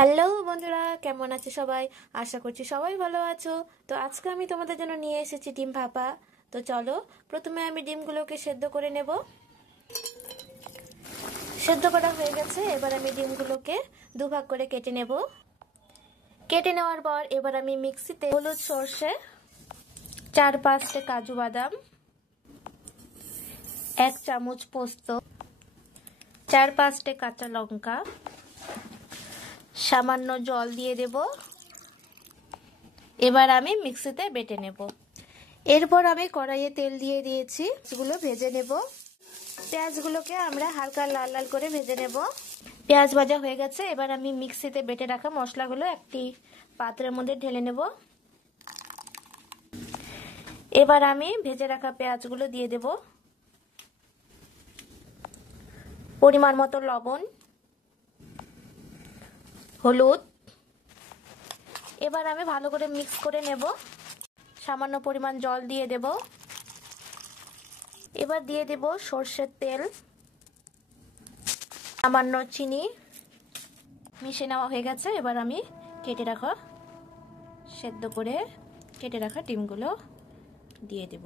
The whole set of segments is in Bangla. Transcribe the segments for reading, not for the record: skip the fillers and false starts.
হ্যালো বন্ধুরা, কেমন আছে সবাই? আশা করছি সবাই ভালো আছো। তো আজকে আমি তোমাদের জন্য নিয়ে এসেছি ডিম ভাপা। তো চলো, প্রথমে আমি ডিমগুলোকে সেদ্ধ করে নেব। সেদ্ধ করা হয়ে গেছে, এবার আমি ডিমগুলোকে দুভাগ করে কেটে নেব। কেটে নেওয়ার পর এবার আমি মিক্সিতে হলুদ, সর্ষে, 4-5টে কাজু বাদাম, 1 চামচ পোস্ত, 4-5টে কাঁচা লঙ্কা, সামান্য জল দিয়ে দেব। এবার আমি মিক্সিতে বেটে নেব। এরপর আমি কড়াইয়ে তেল দিয়ে দিয়েছি, এগুলো ভেজে নেব। পেঁয়াজগুলোকে আমরা হালকা লাল লাল করে ভেজে নেব। পেঁয়াজ ভাজা হয়ে গেছে, এবার আমি মিক্সিতে বেটে রাখা মশলাগুলো একটি পাত্রের মধ্যে ঢেলে নেব। এবার আমি ভেজে রাখা পেঁয়াজগুলো দিয়ে দেব। পরিমাণ মতো লবণ, হলুদ। এবার আমি ভালো করে মিক্স করে নেব। সামান্য পরিমাণ জল দিয়ে দেব। এবার দিয়ে দেব সরষের তেল, সামান্য চিনি। মিশিয়ে নেওয়া হয়ে গেছে, এবার আমি সেদ্ধ করে কেটে রাখা ডিমগুলো দিয়ে দেব।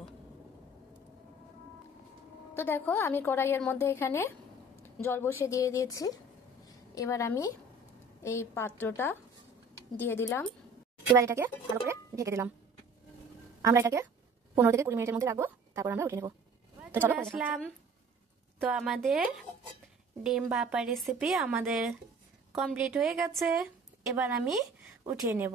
তো দেখো, আমি কড়াইয়ের মধ্যে এখানে জল বসিয়ে দিয়ে দিয়েছি। এবার আমি এই পাত্রটা দিয়ে দিলাম। এবার এটাকে ভালো করে ঢেকে দিলাম। আমরা এটাকে 15 থেকে 20 মিনিটের মধ্যে রাখবো, তারপর আমরা উঠে নেব। তো চলো আসলাম। তো আমাদের ডিম ভাপা রেসিপি আমাদের কমপ্লিট হয়ে গেছে। এবার আমি উঠিয়ে নেব।